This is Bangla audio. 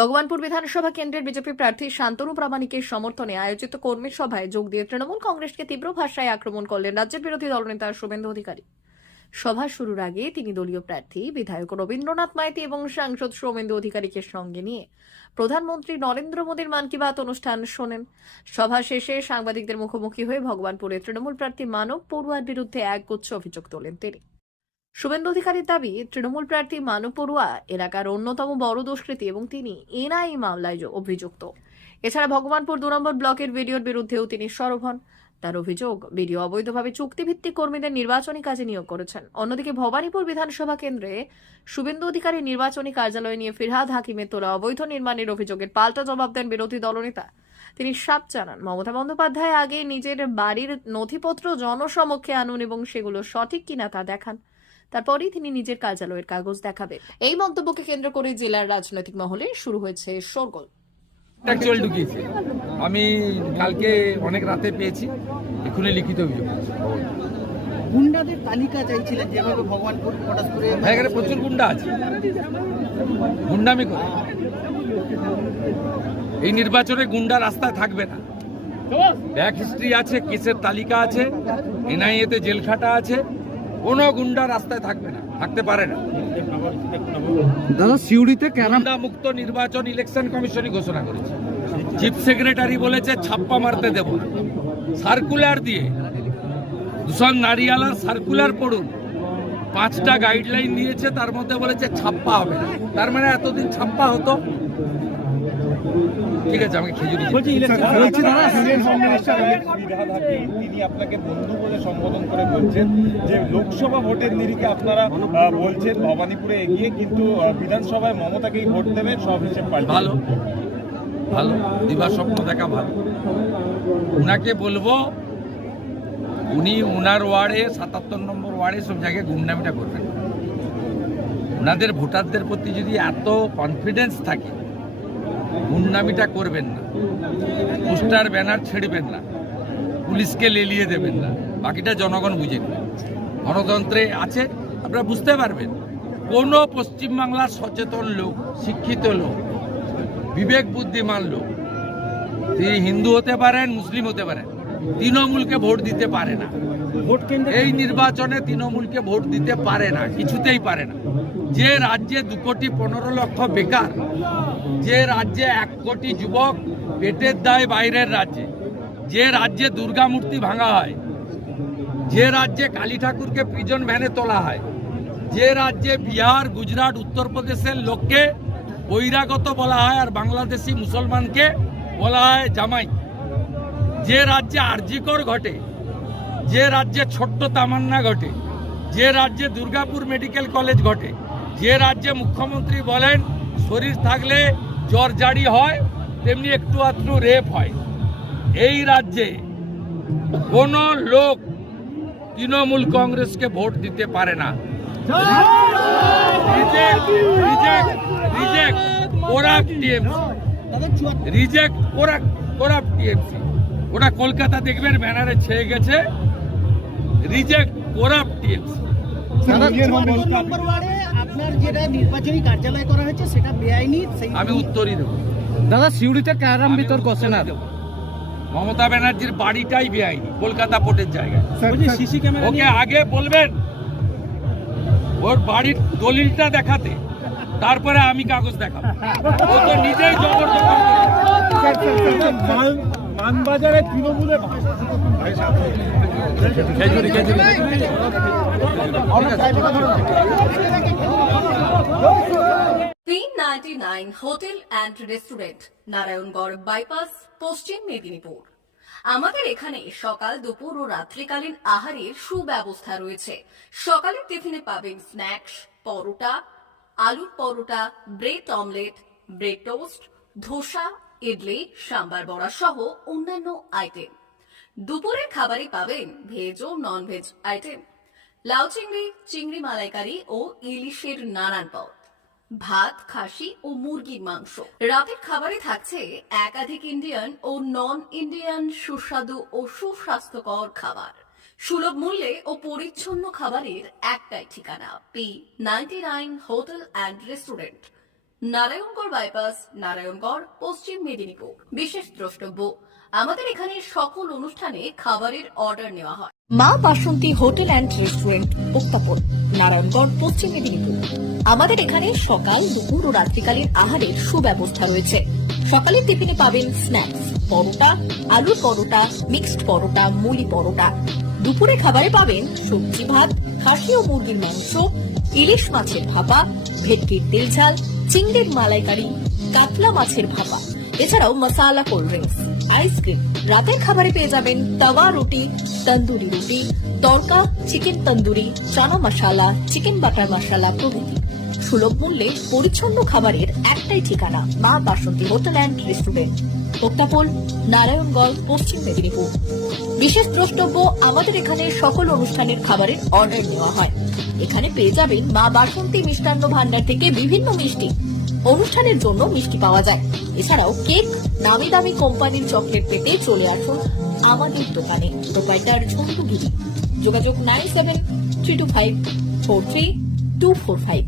ভগবানপুর বিধানসভা কেন্দ্রের বিজেপি প্রার্থী শান্তনু প্রামাণিকের সমর্থনে আয়োজিত কর্মী সভায় যোগ দিয়ে তৃণমূল কংগ্রেসকে তীব্র ভাষায় আক্রমণ করলেন রাজ্যের বিরোধী দলনেতা শুভেন্দু অধিকারী। সভা শুরুর আগে তিনি দলীয় প্রার্থী বিধায়ক রবীন্দ্রনাথ মাইতি এবং সাংসদ শুভেন্দু অধিকারীকে সঙ্গে নিয়ে প্রধানমন্ত্রী নরেন্দ্র মোদীর মন কি বাত অনুষ্ঠান শোনেন। সভা শেষে সাংবাদিকদের মুখোমুখি হয়ে ভগবানপুরে তৃণমূল প্রার্থী মানব পড়ুয়ার বিরুদ্ধে একগুচ্ছ অভিযোগ তোলেন তিনি। শুভেন্দু অধিকারীর দাবি, তৃণমূল প্রার্থী মানব পড়ুয়া এলাকার অন্যতম বড় দুষ্কৃতী এবং তিনি এনআইএ মামলায় অভিযুক্ত। এছাড়া ভগবানপুর 2 নম্বর ব্লকের ভিডিওর বিরুদ্ধেও তিনি সরব হন। তার অভিযোগ, ভিডিও অবৈধভাবে চুক্তিভিত্তিক কর্মীদের নির্বাচনী কাজে নিয়োগ করেছেন। অন্যদিকে ভবানীপুর বিধানসভা কেন্দ্রে শুভেন্দু অধিকারী নির্বাচনী কার্যালয় নিয়ে ফিরহাদ হাকিমের তোলা অবৈধ নির্মাণের অভিযোগের পাল্টা জবাব দেন বিরোধী দলনেতা। তিনি সাপ জানান, মমতা বন্দ্যোপাধ্যায় আগে নিজের বাড়ির নথিপত্র জনসমক্ষে আনুন এবং সেগুলো সঠিক কিনা তা দেখান, তারপরেই তিনি নিজের কার্যালয়ের কাগজ দেখাবেন। এই মন্তব্যকে কেন্দ্র করে জেলার রাজনৈতিক মহলে শুরু হয়েছে শোরগোল। ঢুকিয়েছে, আমি কালকে অনেক রাতে পেয়েছি, এখনই লিখিত অভিযোগ। গুন্ডাদের তালিকা চাইছিলেন, যেভাবে ভগবানপুর পটাশপুরে এখানে প্রচুর গুন্ডা আছে, গুন্ডামি করে। এই নির্বাচনে গুন্ডা রাস্তায় থাকবে না। ব্যাক হিস্ট্রি আছে, কেসের তালিকা আছে, এনআইএতে জেল খাটা আছে, কোনো গুন্ডা রাস্তায় থাকবে না, থাকতে পারে না। দাদা সিউড়িতে গুন্ডা মুক্ত নির্বাচন ইলেকশন কমিশনই ঘোষণা করেছে। চিফ সেক্রেটারি বলেছে ছাপ্পা মারতে দেব না। সার্কুলার দিয়ে দূষণ নারিয়ালার সার্কুলার পড়ুন, 5টা গাইডলাইন দিয়েছে, তার মধ্যে বলেছে ছাপ্পা হবে না। তার মানে এতদিন ছাপ্পা হতো। ঠিক আছে, আমাকে খেজুরি তিনি আপনাকে বন্ধু বলে সম্বোধন করে বলছেন যে লোকসভা ভোটের নিরিখে আপনারা বলছেন ভবানীপুরে এগিয়ে, কিন্তু বিধানসভায় মমতাকেই ভোট দেবে, সব হিসেব পাল্টে। ভালো ভালো, দিবা স্বপ্ন দেখা ভালো। উনাকে বলবো, উনি উনার ওয়ার্ডে 77 নম্বর ওয়ার্ডে সব জায়গায় গুন্ডামিটা করবেন। ওনাদের ভোটারদের প্রতি যদি এত কনফিডেন্স থাকে, গুন্ডামিটা করবেন না, পোস্টার ব্যানার ছেড়বেন না, পুলিশকে লেলিয়ে দেবেন না। বাকিটা জনগণ বুঝে নেবে। গণতন্ত্রে আছে, আপনারা বুঝতে পারবেন। কোনো পশ্চিমবাংলার সচেতন লোক, শিক্ষিত লোক, বিবেক বুদ্ধিমান লোক, তিনি হিন্দু হতে পারেন, মুসলিম হতে পারেন, তৃণমূলকে ভোট দিতে পারে না। এই নির্বাচনে তৃণমূলকে ভোট দিতে পারে না, কিছুতেই পারে না। যে রাজ্যে 2,15,00,000 বেকার, যে রাজ্যে 1 কোটি যুবক পেটের দায় বাইরের রাজ্যে, যে রাজ্যে দুর্গা মূর্তি ভাঙা হয়, যে রাজ্যে কালী ঠাকুরকে প্রিজন ভ্যানে তোলা হয়, যে রাজ্যে বিহার, গুজরাট, উত্তরপ্রদেশের লোককে বহিরাগত বলা হয় আর বাংলাদেশি মুসলমানকে বলা হয় জামাই, যে রাজ্যে আরজিকর ঘটে, যে রাজ্যে ছোট্ট তামান্না ঘটে, যে রাজ্যে দুর্গাপুর মেডিকেল কলেজ ঘটে, যে রাজ্যে মুখ্যমন্ত্রী বলেন শরীর থাকলে জ্বর জারি হয়, তেমনি একটু আধটু রেপ হয়, এই রাজ্যে কোন লোক তৃণমূল কংগ্রেসকে ভোট দিতে পারে না। ওটা কলকাতা দেখবেন ব্যানারে ছেয়ে গেছে, রিজেক্ট করাপ্ট টিএমসি। আপনার যেটা নির্বাচনী কার্যালয় করা হয়েছে সেটা বেআইনি, আমি উত্তরই দেবো। দাদা সিউড়িতে ক্যারাম বিতর্ক সেনার মমতা ব্যানার্জির বাড়িটাই বেআইনি, কলকাতা পোর্টের জায়গায়। সিসি ক্যামেরা ওকে আগে বলবেন ওর বাড়ির দলিলটা দেখাতে, তারপরে আমি কাগজ দেখাবো। ও তো নিজেই মানবাজারে তৃণমূলের $399 hotel and restaurant, Narayangarh bypass, পশ্চিম মেদিনীপুর। আমাদের এখানে সকাল, দুপুর ও রাত্রিকালীন আহারের সুব্যবস্থা রয়েছে। সকালের টিফিনে পাবেন স্ন্যাক্স, পরোটা, আলুর paratha, bread omelette, bread toast, dosa, idli, sambar vada সহ অন্যান্য আইটেম। দুপুরের খাবারে পাবেন ভেজ ও নন ভেজ আইটেম, লাউ চিংড়ি, চিংড়ি মালাইকারি ও ইলিশের নানান পদ, ভাত, খাসি ও মুরগির মাংস। রাতের খাবারে থাকছে একাধিক ইন্ডিয়ান ও নন ইন্ডিয়ান সুস্বাদু ও সুস্বাস্থ্যকর খাবার। সুলভ মূল্যে ও পরিচ্ছন্ন খাবারের একটাই ঠিকানা, P99 hotel and restaurant, Narayangarh bypass, Narayangarh, পশ্চিম মেদিনীপুর। বিশেষ দ্রষ্টব্য, আমাদের এখানে সকল অনুষ্ঠানে খাবারের অর্ডার নেওয়া হয়। মা বাসন্তী হোটেল অ্যান্ড রেস্টুরেন্ট, উত্তাপন, নারায়ণগড়, পশ্চিম মেদিনীপুর। আমাদের এখানে সকাল, দুপুর ও রাত্রিকালীন আহারের সুব্যবস্থা রয়েছে। সকালের টিফিনে পাবেন স্ন্যাক্স, পরোটা, আলুর পরোটা, মিক্সড পরোটা, মুলি পরোটা। দুপুরে খাবারে পাবেন সবজি ভাত, খাসি ও মুরগির মাংস, ইলিশ মাছের ভাপা, ভেটকির তেল ঝাল, চিংড়ির মালাইকারি, কাতলা মাছের ভাপা, এছাড়াও মশালা কোল্ড ড্রিঙ্কস, আইসক্রিম। রাতের খাবারে পেয়ে যাবেন তাওয়া রুটি, তন্দুরি রুটি, তড়কা, চিকেন তন্দুরি, চানা মশালা, চিকেন বাটার মশালা প্রভৃতি। সুলভ মূল্যে পরিচ্ছন্ন খাবারের একটাই ঠিকানা, মা বাসন্তী হোটেল অ্যান্ড রেস্টুরেন্ট, উত্তাপন, নারায়ণগড়, পশ্চিম মেদিনীপুর। বিশেষ দ্রষ্টব্য, আমাদের এখানে সকল অনুষ্ঠানের খাবারের অর্ডার নেওয়া হয়। এখানে পেয়ে যাবেন মা বাসন্তী মিষ্টান্ন ভান্ডার থেকে বিভিন্ন মিষ্টি। অনুষ্ঠানের জন্য মিষ্টি পাওয়া যায়। এছাড়াও কেক, নামি দামি কোম্পানির চকলেট পেতে চলে আসুন আমাদের দোকানে। প্রোপাইটার ঝন্টু গিরি। যোগাযোগ 9732543245।